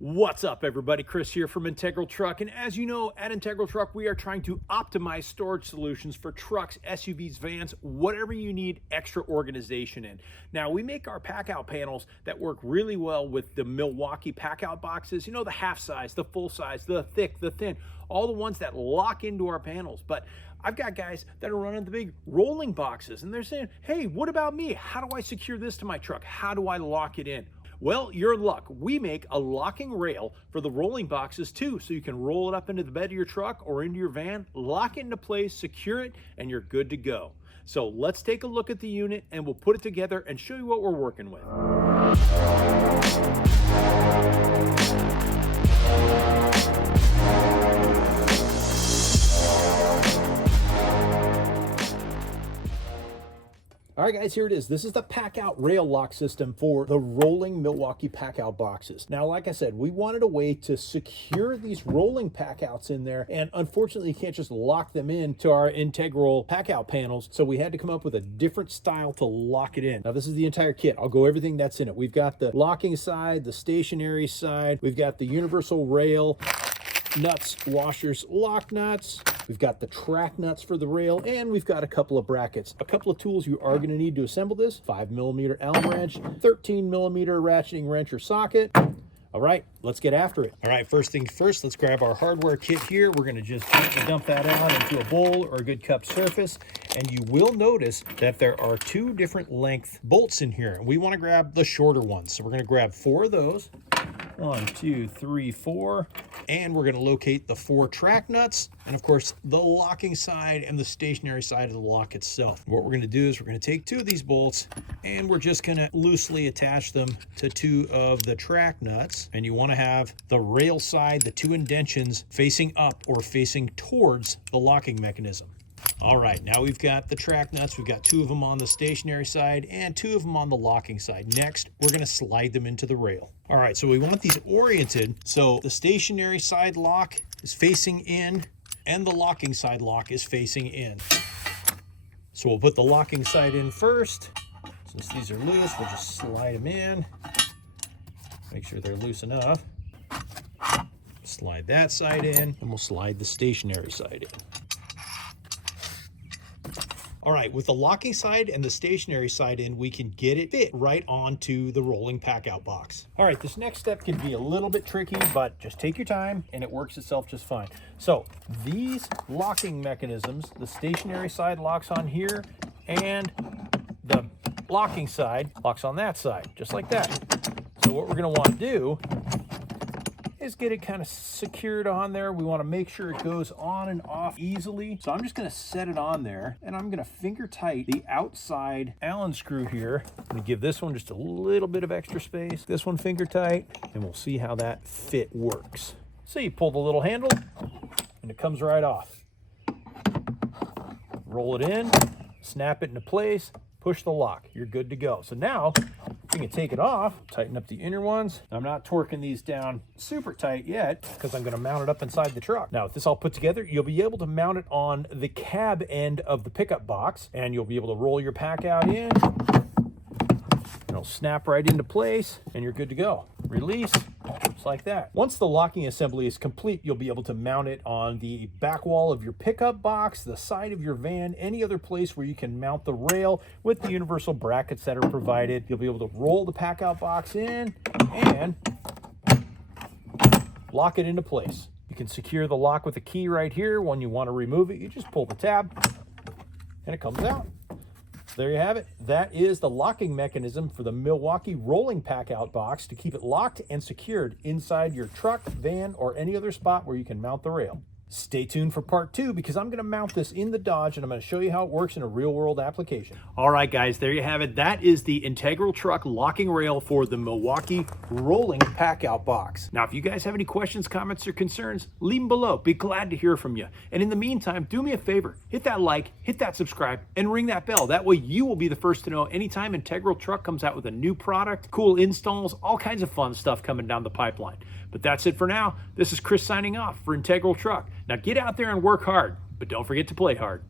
What's up, everybody? Chris here from Integral Truck. And as you know, at Integral Truck, we are trying to optimize storage solutions for trucks, SUVs, vans, whatever you need extra organization in. Now, we make our pack-out panels that work really well with the Milwaukee Packout Boxes. You know, the half size, the full size, the thick, the thin, all the ones that lock into our panels. But I've got guys that are running the big rolling boxes, and they're saying, hey, what about me? How do I secure this to my truck? How do I lock it in? Well, you're in luck. We make a locking rail for the rolling boxes too, so you can roll it up into the bed of your truck or into your van, lock it into place, secure it, and you're good to go. So let's take a look at the unit and we'll put it together and show you what we're working with. All right, guys, here it is. This is the Packout rail lock system for the rolling Milwaukee Packout boxes. Now, like I said, we wanted a way to secure these rolling packouts in there, and unfortunately, you can't just lock them into our integral packout panels, so we had to come up with a different style to lock it in. Now, this is the entire kit. I'll go everything that's in it. We've got the locking side, the stationary side, we've got the universal rail, nuts, washers, lock nuts. We've got the track nuts for the rail, and we've got a couple of brackets. A couple of tools you are going to need to assemble this: 5mm Allen wrench, 13mm ratcheting wrench or socket. All right, let's get after it. All right, first things first, let's grab our hardware kit here. We're going to just dump that out into a bowl or a good cup surface. And you will notice that there are two different length bolts in here. And we want to grab the shorter ones. So we're going to grab 4 of those. 1, 2, 3, 4. And we're going to locate the 4 track nuts. And of course, the locking side and the stationary side of the lock itself. What we're going to do is we're going to take 2 of these bolts and we're just going to loosely attach them to 2 of the track nuts. And you want to have the rail side, the 2 indentions, facing up or facing towards the locking mechanism. All right, now we've got the track nuts. We've got 2 of them on the stationary side and 2 of them on the locking side. Next, we're going to slide them into the rail. All right, so we want these oriented so the stationary side lock is facing in and the locking side lock is facing in. So we'll put the locking side in first. Since these are loose, we'll just slide them in. Make sure they're loose enough. Slide that side in, and we'll slide the stationary side in. All right, with the locking side and the stationary side in, we can get it fit right onto the rolling packout box. All right, this next step can be a little bit tricky, but just take your time and it works itself just fine. So these locking mechanisms, the stationary side locks on here and the locking side locks on that side, just like that. So what we're gonna wanna do is get it kind of secured on there. We want to make sure it goes on and off easily. So I'm just going to set it on there and I'm going to finger tight the outside Allen screw here. I'm going to give this one just a little bit of extra space. This one finger tight, and we'll see how that fit works. So you pull the little handle and it comes right off. Roll it in, snap it into place, push the lock. You're good to go. So now you can take it off, tighten up the inner ones. I'm not torquing these down super tight yet because I'm going to mount it up inside the truck. Now, with this all put together, you'll be able to mount it on the cab end of the pickup box, and you'll be able to roll your pack out in. It'll snap right into place, and you're good to go. Release, just like that. Once the locking assembly is complete, you'll be able to mount it on the back wall of your pickup box, the side of your van, any other place where you can mount the rail with the universal brackets that are provided. You'll be able to roll the packout box in and lock it into place. You can secure the lock with a key right here. When you want to remove it, you just pull the tab and it comes out. There you have it. That is the locking mechanism for the Milwaukee Rolling Packout Box to keep it locked and secured inside your truck, van, or any other spot where you can mount the rail. Stay tuned for part 2 because I'm going to mount this in the Dodge and I'm going to show you how it works in a real-world application. All right, guys, there you have it. That is the Integral Truck locking rail for the Milwaukee Rolling Packout Box. Now, if you guys have any questions, comments, or concerns, leave them below. Be glad to hear from you. And in the meantime, do me a favor. Hit that like, hit that subscribe, and ring that bell. That way you will be the first to know anytime Integral Truck comes out with a new product, cool installs, all kinds of fun stuff coming down the pipeline. But that's it for now. This is Chris signing off for Integral Truck. Now get out there and work hard, but don't forget to play hard.